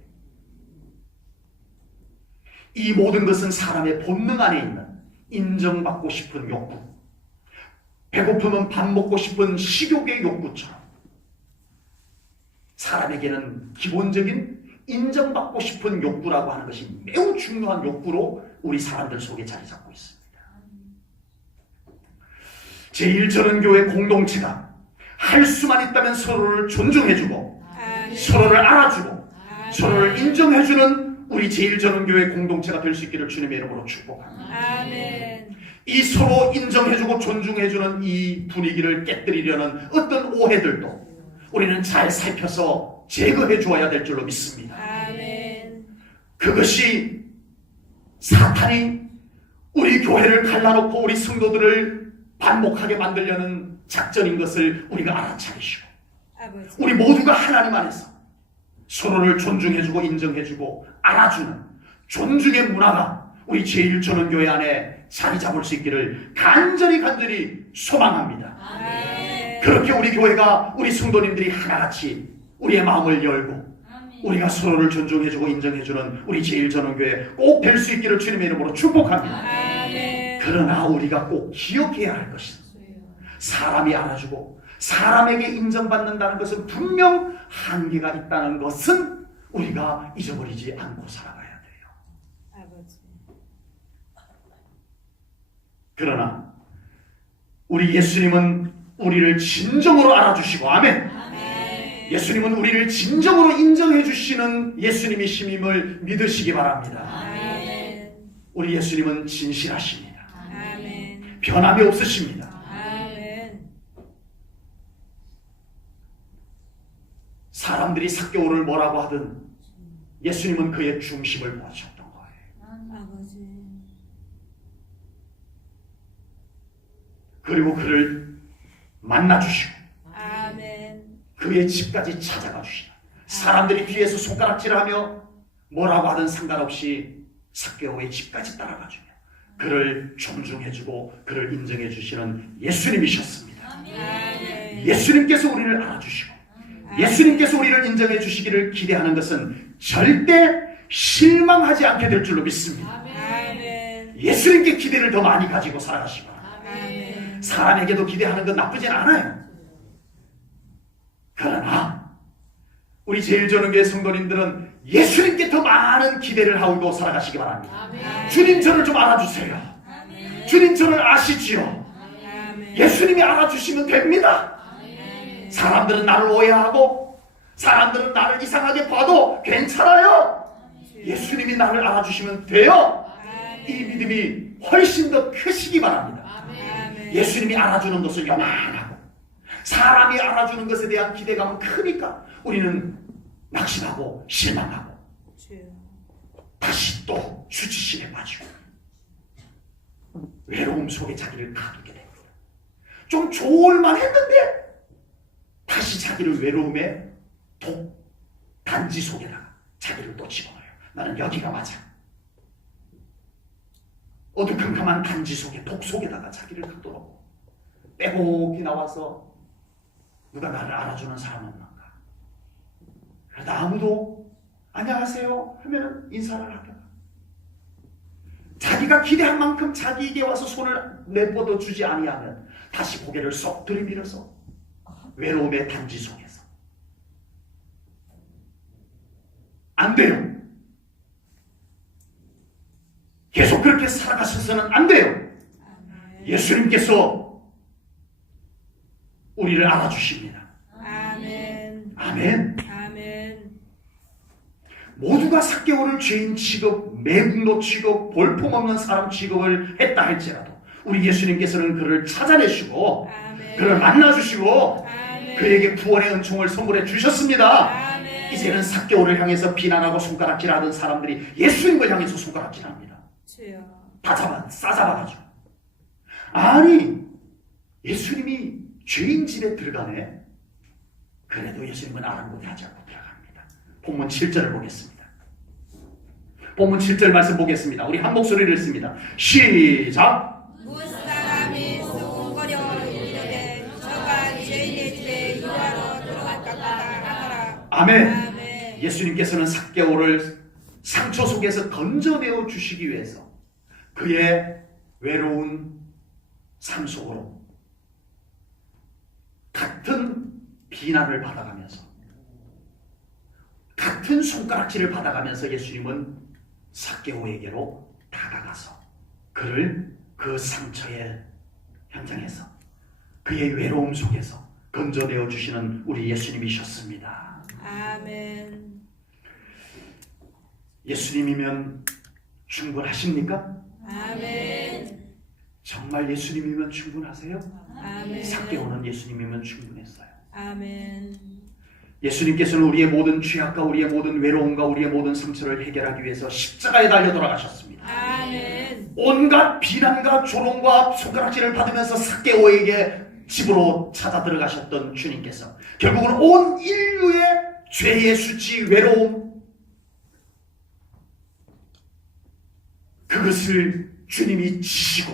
이 모든 것은 사람의 본능 안에 있는 인정받고 싶은 욕구, 배고프면 밥 먹고 싶은 식욕의 욕구처럼 사람에게는 기본적인 인정받고 싶은 욕구라고 하는 것이 매우 중요한 욕구로 우리 사람들 속에 자리 잡고 있습니다. 제1전원교회 공동체가 할 수만 있다면 서로를 존중해주고 서로를 알아주고 서로를 인정해주는 우리 제1전원교회 공동체가 될 수 있기를 주님의 이름으로 축복합니다. 아멘. 이 서로 인정해주고 존중해주는 이 분위기를 깨뜨리려는 어떤 오해들도 우리는 잘 살펴서 제거해 주어야 될 줄로 믿습니다. 아멘. 그것이 사탄이 우리 교회를 갈라놓고 우리 성도들을 반목하게 만들려는 작전인 것을 우리가 알아차리시고 아버지. 우리 모두가 하나님 안에서 서로를 존중해주고 인정해주고 알아주는 존중의 문화가 우리 제1전원교회 안에 자리 잡을 수 있기를 간절히 소망합니다. 아멘. 그렇게 우리 교회가 우리 성도님들이 하나같이 우리의 마음을 열고 우리가 서로를 존중해주고 인정해주는 우리 제1전원교회 꼭 될 수 있기를 주님의 이름으로 축복합니다. 아멘. 그러나 우리가 꼭 기억해야 할 것은 사람이 알아주고 사람에게 인정받는다는 것은 분명 한계가 있다는 것은 우리가 잊어버리지 않고 살아가야 돼요. 아버지. 그러나 우리 예수님은 우리를 진정으로 알아주시고 아멘. 아멘. 예수님은 우리를 진정으로 인정해 주시는 예수님이심임을 믿으시기 바랍니다. 아멘. 우리 예수님은 진실하십니다. 아멘. 변함이 없으십니다. 아멘. 사람들이 삭개오를 뭐라고 하든 예수님은 그의 중심을 보아주셨던 거예요. 아버지. 그리고 그를 만나주시고 아멘. 그의 집까지 찾아가 주시라. 사람들이 뒤에서 손가락질하며 뭐라고 하든 상관없이 삭개오의 집까지 따라가 주며 그를 존중해주고 그를 인정해 주시는 예수님이셨습니다. 아멘. 예수님께서 우리를 알아주시고 예수님께서 우리를 인정해 주시기를 기대하는 것은 절대 실망하지 않게 될 줄로 믿습니다. 아멘. 예수님께 기대를 더 많이 가지고 살아가시기 바랍니다. 아멘. 사람에게도 기대하는 건 나쁘진 않아요. 그러나 우리 제1전원교회 성도님들은 예수님께 더 많은 기대를 하고 살아가시기 바랍니다. 아멘. 주님 저를 좀 알아주세요. 아멘. 주님 저를 아시지요. 아멘. 예수님이 알아주시면 됩니다. 아멘. 사람들은 나를 오해하고 사람들은 나를 이상하게 봐도 괜찮아요. 예수님이 나를 알아주시면 돼요. 이 믿음이 훨씬 더 크시기 바랍니다. 아멘. 예수님이 알아주는 것을 요만하고 사람이 알아주는 것에 대한 기대감은 크니까 우리는 낙심하고 실망하고 주여. 다시 또 수치심에 빠지고 외로움 속에 자기를 가두게 됩니다. 좀 좋을만 했는데 다시 자기를 외로움의 단지 속에다가 자기를 또 집어넣어요. 나는 여기가 맞아. 어두컴컴한 단지 속에 독 속에다가 자기를 가둬놓고 빼곡히 나와서 누가 나를 알아주는 사람은 없는가? 그러다 아무도 안녕하세요 하면 인사를 하게 자기가 기대한 만큼 자기에게 와서 손을 내뻗어 주지 아니하면 다시 고개를 쏙 들이밀어서 외로움의 단지 속에서 안 돼요. 계속 그렇게 살아가셔서는 안 돼요. 아멘. 예수님께서 우리를 알아주십니다. 아멘. 아멘. 아멘. 모두가 삭개오를 죄인 취급, 매국노 취급, 볼품없는 사람 취급을 했다 할지라도 우리 예수님께서는 그를 찾아내시고 아멘. 그를 만나주시고 아멘. 그에게 구원의 은총을 선물해 주셨습니다. 아멘. 이제는 삭개오를 향해서 비난하고 손가락질하던 사람들이 예수님을 향해서 손가락질합니다. 주여. 다 싸잡아가지고. 아니, 예수님이 죄인 집에 들어가네. 그래도 예수님은 아랑곳하지 않고 들어갑니다. 본문 7절을 보겠습니다. 본문 7절 말씀 보겠습니다. 우리 한 목소리를 읽습니다. 시작. 무사람이 수군거려 이르되 저가 죄인의 집에 유하러 들어갈까 하더라. 아멘. 아멘. 예수님께서는 삭개오를 상처 속에서 건져내어 주시기 위해서 그의 외로운 삶 속으로 같은 비난을 받아가면서 같은 손가락질을 받아가면서 예수님은 삭개오에게로 다가가서 그를 그 상처의 현장에서 그의 외로움 속에서 건져내어 주시는 우리 예수님이셨습니다. 아멘. 예수님이면 충분하십니까? 아멘. 정말 예수님이면 충분하세요? 아멘. 삭개오는 예수님이면 충분했어요. 아멘. 예수님께서는 우리의 모든 죄악과 우리의 모든 외로움과 우리의 모든 상처를 해결하기 위해서 십자가에 달려 돌아가셨습니다. 아멘. 온갖 비난과 조롱과 손가락질을 받으면서 삭개오에게 집으로 찾아 들어가셨던 주님께서 결국은 온 인류의 죄의 수치, 외로움 그것을 주님이 지시고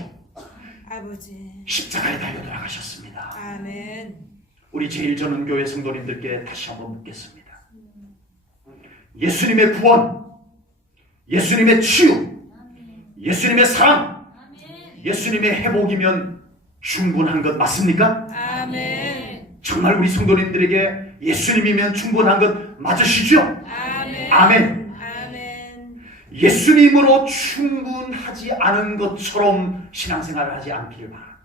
아버지. 십자가에 달려 돌아가셨습니다. 아멘. 우리 제1전원교회 성도님들께 다시 한번 묻겠습니다. 예수님의 구원, 예수님의 치유, 예수님의 사랑, 예수님의 회복이면 충분한 것 맞습니까? 아멘. 정말 우리 성도님들에게 예수님이면 충분한 것 맞으시죠? 아멘. 아멘. 아멘. 예수님으로 충분하지 않은 것처럼 신앙생활을 하지 않기를 바랍니다.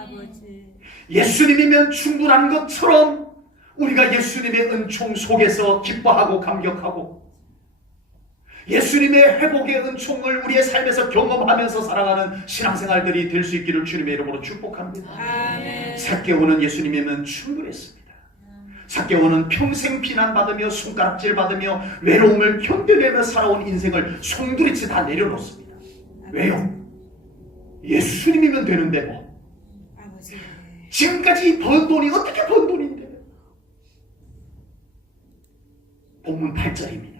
아버지. 예수님이면 충분한 것처럼 우리가 예수님의 은총 속에서 기뻐하고 감격하고 예수님의 회복의 은총을 우리의 삶에서 경험하면서 살아가는 신앙생활들이 될 수 있기를 주님의 이름으로 축복합니다. 아멘. 삭개오는 예수님이면 충분했습니다. 삭개오는 평생 비난받으며 손가락질 받으며 외로움을 견뎌내며 살아온 인생을 송두리째 다 내려놓습니다. 왜요? 예수님이면 되는데 뭐. 아버지. 지금까지 번 돈이 어떻게 번 돈인데? 본문 8절입니다.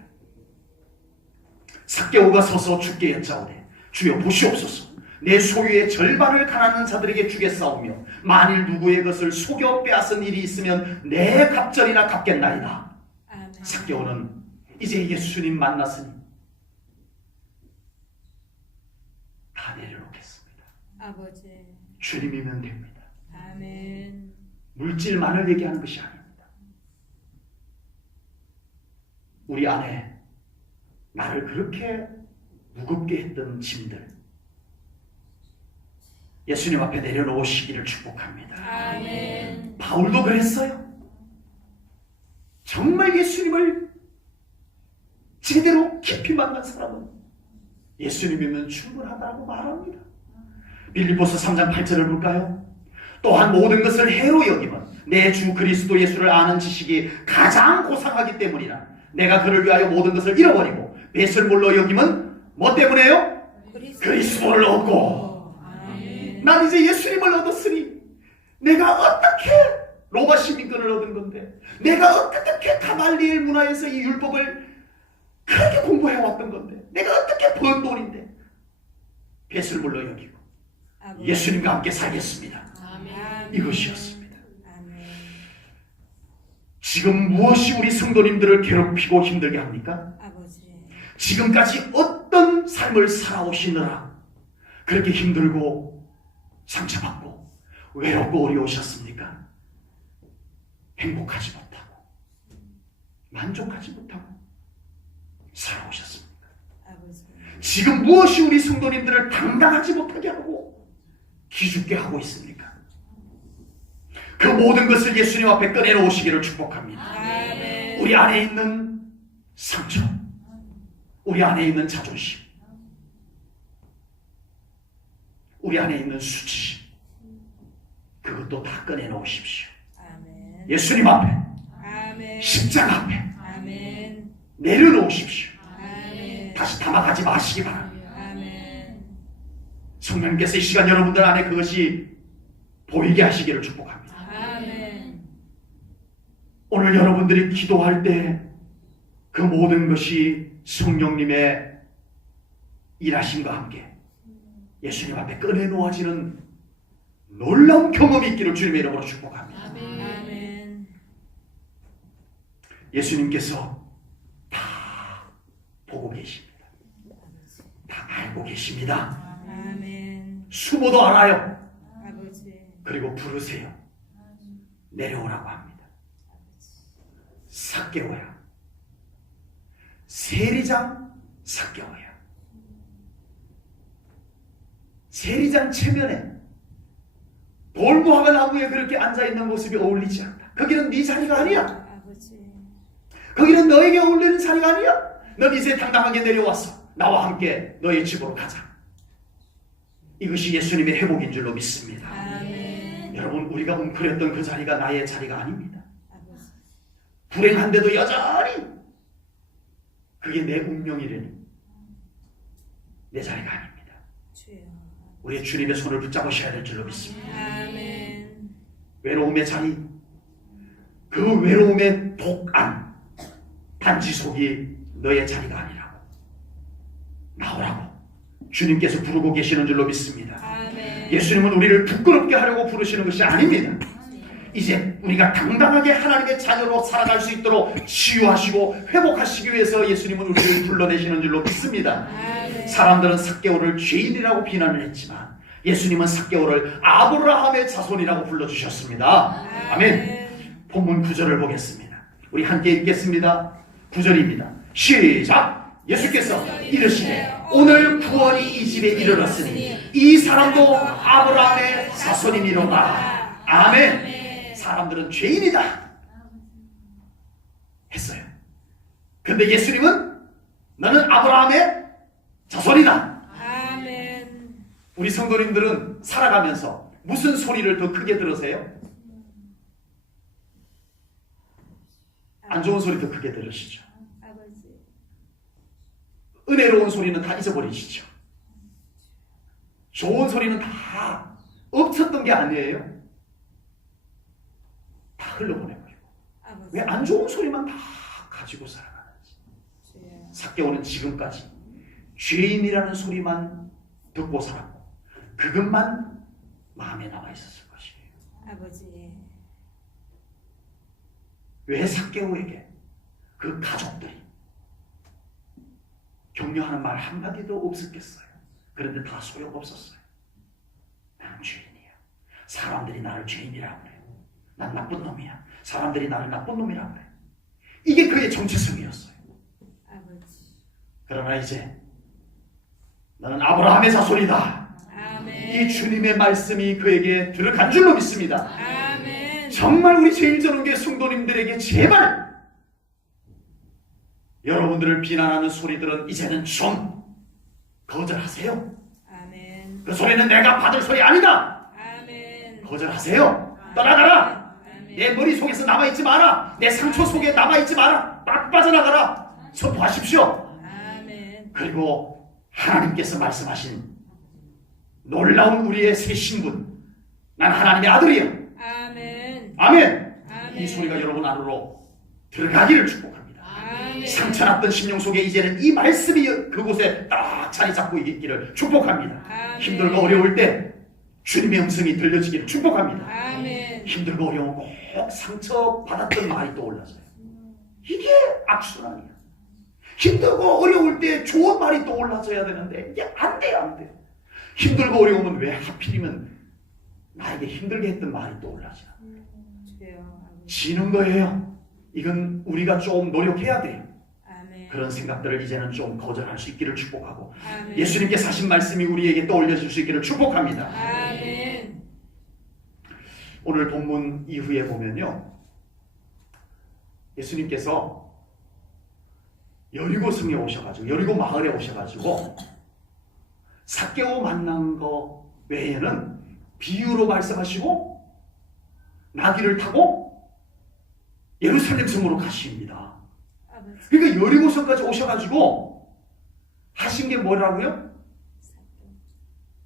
삭개오가 서서 주께 여짜오되 주여 보시옵소서. 내 소유의 절반을 가난한 자들에게 주겠사오며 만일 누구의 것을 속여 빼앗은 일이 있으면 내 갑절이나 갚겠나이다. 아멘. 삭개오는 이제 예수님 만났으니 다 내려놓겠습니다. 아버지. 주님이면 됩니다. 아멘. 물질만을 얘기하는 것이 아닙니다. 우리 안에 나를 그렇게 무겁게 했던 짐들 예수님 앞에 내려놓으시기를 축복합니다. 아멘. 바울도 그랬어요. 정말 예수님을 제대로 깊이 만난 사람은 예수님이면 충분하다고 말합니다. 빌립보서 3장 8절을 볼까요? 또한 모든 것을 해로 여김은 내 주 그리스도 예수를 아는 지식이 가장 고상하기 때문이라. 내가 그를 위하여 모든 것을 잃어버리고 배설물로 여김은 뭐 때문에요? 그리스도를 얻고. 아멘. 난 이제 예수님을 얻었으니 내가 어떻게 로마 시민권을 얻은 건데, 내가 어떻게 가말리엘 문화에서 이 율법을 그렇게 공부해왔던 건데, 내가 어떻게 번 돈인데 배설물로 여기고 아버지. 예수님과 함께 살겠습니다. 아멘. 이것이었습니다. 아멘. 지금 무엇이 우리 성도님들을 괴롭히고 힘들게 합니까? 아버지. 지금까지 어떤 삶을 살아오시느라 그렇게 힘들고 상처받고 외롭고 어려우셨습니까? 행복하지 못하고 만족하지 못하고 살아오셨습니까? 아버지. 지금 무엇이 우리 성도님들을 당당하지 못하게 하고 기죽게 하고 있습니까? 그 모든 것을 예수님 앞에 꺼내놓으시기를 축복합니다. 아멘. 우리 안에 있는 상처, 우리 안에 있는 자존심, 우리 안에 있는 수치심, 그것도 다 꺼내놓으십시오. 아멘. 예수님 앞에, 아멘. 십자가 앞에 아멘. 내려놓으십시오. 아멘. 다시 담아가지 마시기 바랍니다. 아멘. 성령님께서 이 시간 여러분들 안에 그것이 보이게 하시기를 축복합니다. 아멘. 오늘 여러분들이 기도할 때 그 모든 것이 성령님의 일하심과 함께 예수님 앞에 꺼내놓아지는 놀라운 경험이 있기를 주님의 이름으로 축복합니다. 아멘. 예수님께서 다 보고 계십니다. 다 알고 계십니다. 아멘. 숨어도 알아요. 아버지. 그리고 부르세요. 내려오라고 합니다. 삭개오야. 세리장 삭개오야. 세리장 체면에 돌무화과 나무에 그렇게 앉아있는 모습이 어울리지 않다. 거기는 네 자리가 아니야. 아버지. 거기는 너에게 어울리는 자리가 아니야. 넌 이제 당당하게 내려왔어. 나와 함께 너의 집으로 가자. 이것이 예수님의 회복인 줄로 믿습니다. 아멘. 여러분, 우리가 웅크렸던 그 자리가 나의 자리가 아닙니다. 아버지. 불행한데도 여전히 그게 내 운명이라니 내 자리가 아닙니다. 주여. 우리의 주님의 손을 붙잡으셔야 될 줄로 믿습니다. 아멘. 외로움의 자리, 그 외로움의 독안, 단지속이 너의 자리가 아니라고 나오라고 주님께서 부르고 계시는 줄로 믿습니다. 아멘. 예수님은 우리를 부끄럽게 하려고 부르시는 것이 아닙니다. 이제 우리가 당당하게 하나님의 자녀로 살아갈 수 있도록 치유하시고 회복하시기 위해서 예수님은 우리를 불러내시는 줄로 믿습니다. 아멘. 사람들은 삭개오를 죄인이라고 비난을 했지만 예수님은 삭개오를 아브라함의 자손이라고 불러주셨습니다. 아멘. 본문 9절을 보겠습니다. 우리 함께 읽겠습니다. 9절입니다. 시작! 예수께서 이르시되 오늘 구원이 이 집에 이르렀으니 이 사람도 아브라함의 자손이니로다. 아멘. 사람들은 죄인이다 했어요. 근데 예수님은 너는 아브라함의 자손이다. 아멘. 우리 성도님들은 살아가면서 무슨 소리를 더 크게 들으세요? 안 좋은 소리 더 크게 들으시죠. 아버지. 은혜로운 소리는 다 잊어버리시죠. 좋은 소리는 다 없었던 게 아니에요. 다 흘러보내버리고 아버지. 왜 안 좋은 소리만 다 가지고 살아가는지. 주여. 삭개오는 지금까지 죄인이라는 소리만 듣고 살았고 그것만 마음에 남아있었을 것이에요. 아버지. 왜 삭개오에게 그 가족들이 격려하는 말 한마디도 없었겠어요. 그런데 다 소용없었어요. 나는 죄인이야. 사람들이 나를 죄인이라고 그래요. 난 나쁜 놈이야. 사람들이 나를 나쁜 놈이라고 그래요. 이게 그의 정체성이었어요. 아버지. 그러나 이제 너는 아브라함의 자손이다. 아멘. 이 주님의 말씀이 그에게 들어간 줄로 믿습니다. 아멘. 정말 우리 제일전원교회 성도님들에게 제발 여러분들을 비난하는 소리들은 이제는 좀 거절하세요. 아멘. 그 소리는 내가 받을 소리 아니다. 아멘. 거절하세요. 떠나가라. 아멘. 내 머릿속에서 남아있지 마라. 내 상처 속에 남아있지 마라. 막 빠져나가라. 선포하십시오. 아멘. 그리고 하나님께서 말씀하신 놀라운 우리의 새 신분, 난 하나님의 아들이요. 아멘. 아멘. 아멘. 이 소리가 여러분 안으로 들어가기를 축복합니다. 아멘. 상처났던 심령 속에 이제는 이 말씀이 그곳에 딱 자리 잡고 있기를 축복합니다. 아멘. 힘들고 어려울 때 주님의 음성이 들려지기를 축복합니다. 아멘. 힘들고 어려운 꼭 상처받았던 말이 떠올라서요. 이게 악순환이야. 힘들고 어려울 때 좋은 말이 떠올라져야 되는데 이게 안 돼요. 힘들고 어려우면 왜 하필이면 나에게 힘들게 했던 말이 떠올라지? 주여 아버지. 지는 거예요. 이건 우리가 좀 노력해야 돼요. 아멘. 그런 생각들을 이제는 좀 거절할 수 있기를 축복하고 아멘. 예수님께서 하신 말씀이 우리에게 떠올려질 수 있기를 축복합니다. 아멘. 오늘 본문 이후에 보면요, 예수님께서 여리고 성에 오셔가지고 여리고 마을에 오셔가지고 삭개오 만난 거 외에는 비유로 말씀하시고 나귀를 타고 예루살렘 성으로 가십니다. 아버지. 그러니까 여리고성까지 오셔가지고 하신 게 뭐라고요?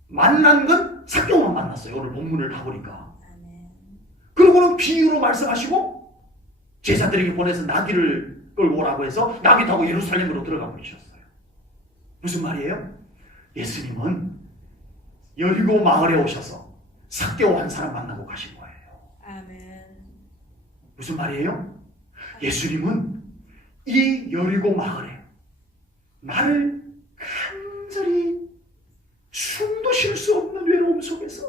만난 건 삭개오만 만났어요. 오늘 본문을 다 보니까. 아멘. 그리고는 비유로 말씀하시고 제자들에게 보내서 나귀를 끌고 오라고 해서 나귀 타고 예루살렘으로 들어가 버리셨어요. 무슨 말이에요? 예수님은 여리고 마을에 오셔서 삭개오 한 사람 만나고 가신 거예요. 아멘. 무슨 말이에요? 예수님은 이 여리고 마을에 나를 간절히 숨도 쉴 수 없는 외로움 속에서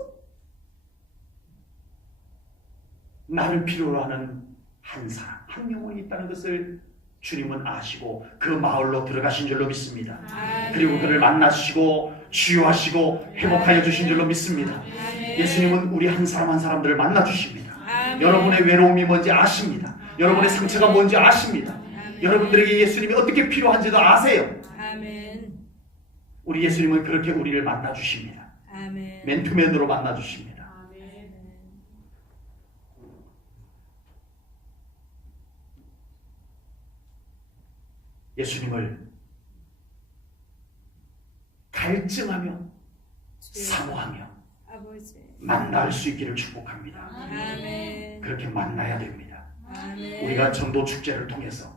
나를 필요로 하는 한 사람, 한 영혼이 있다는 것을 주님은 아시고 그 마을로 들어가신 줄로 믿습니다. 아멘. 그리고 그를 만나시고 치유하시고 회복하여 주신 줄로 믿습니다. 아멘. 예수님은 우리 한 사람 한 사람들을 만나 주십니다. 아멘. 여러분의 외로움이 뭔지 아십니다. 여러분의 상처가 뭔지 아십니다. 아멘. 여러분들에게 예수님이 어떻게 필요한지도 아세요. 아멘. 우리 예수님은 그렇게 우리를 만나 주십니다. 아멘. 맨투맨으로 만나 주십니다. 아멘. 예수님을 갈증하며 사모하며 아버지. 만날 수 있기를 축복합니다. 아멘. 그렇게 만나야 됩니다. 아멘. 우리가 전도 축제를 통해서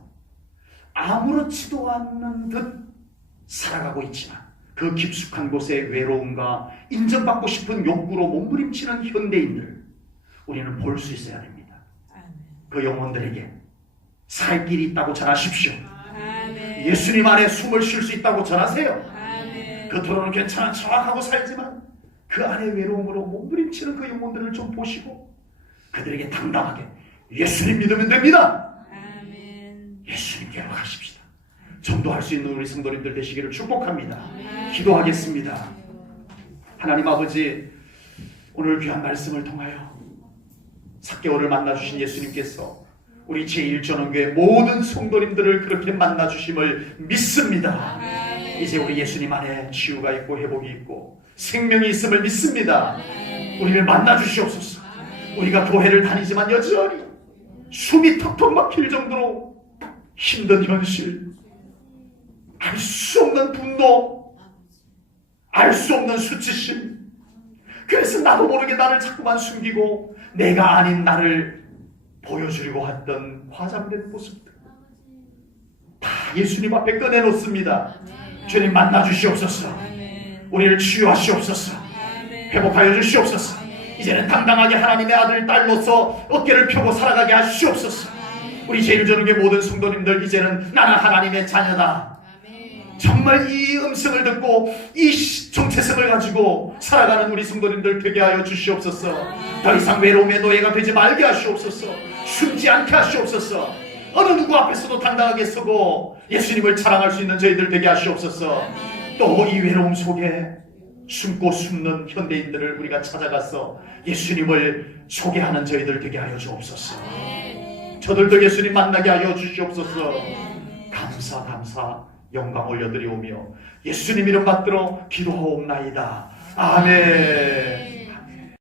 아무렇지도 않는 듯 살아가고 있지만 그 깊숙한 곳의 외로움과 인정받고 싶은 욕구로 몸부림치는 현대인들을 우리는 볼 수 있어야 됩니다. 아멘. 그 영혼들에게 살 길이 있다고 전하십시오. 아멘. 예수님 안에 숨을 쉴 수 있다고 전하세요. 아멘. 겉으로는 괜찮은 척하고 살지만 그 안에 외로움으로 몸부림치는 그 영혼들을 좀 보시고 그들에게 당당하게 예수님 믿으면 됩니다. 아멘. 예수님께로 가십시다. 전도할 수 있는 우리 성도님들 되시기를 축복합니다. 아멘. 기도하겠습니다. 하나님 아버지, 오늘 귀한 말씀을 통하여 삭개오를 만나주신 예수님께서 우리 제1전원교회 모든 성도님들을 그렇게 만나주심을 믿습니다. 아멘. 이제 우리 예수님 안에 치유가 있고 회복이 있고 생명이 있음을 믿습니다. 우리를 만나주시옵소서. 우리가 교회를 다니지만 여전히 숨이 턱턱 막힐 정도로 힘든 현실, 알 수 없는 분노, 알 수 없는 수치심, 그래서 나도 모르게 나를 자꾸만 숨기고 내가 아닌 나를 보여주려고 했던 과장된 모습들 다 예수님 앞에 꺼내놓습니다. 주님 만나주시옵소서. 아멘. 우리를 치유하시옵소서. 아멘. 회복하여 주시옵소서. 이제는 당당하게 하나님의 아들, 딸로서 어깨를 펴고 살아가게 하시옵소서. 우리 제1전국의 모든 성도님들 이제는 나는 하나님의 자녀다. 정말 이 음성을 듣고 이 정체성을 가지고 살아가는 우리 성도님들 되게 하여 주시옵소서. 더 이상 외로움의 노예가 되지 말게 하시옵소서. 숨지 않게 하시옵소서. 어느 누구 앞에서도 당당하게 서고 예수님을 자랑할 수 있는 저희들 되게 하시옵소서. 또 이 외로움 속에 숨고 숨는 현대인들을 우리가 찾아가서 예수님을 소개하는 저희들 되게 하여 주옵소서. 저들도 예수님 만나게 하여 주시옵소서. 감사 영광 올려드리오며 예수님 이름 받들어 기도하옵나이다. 아멘.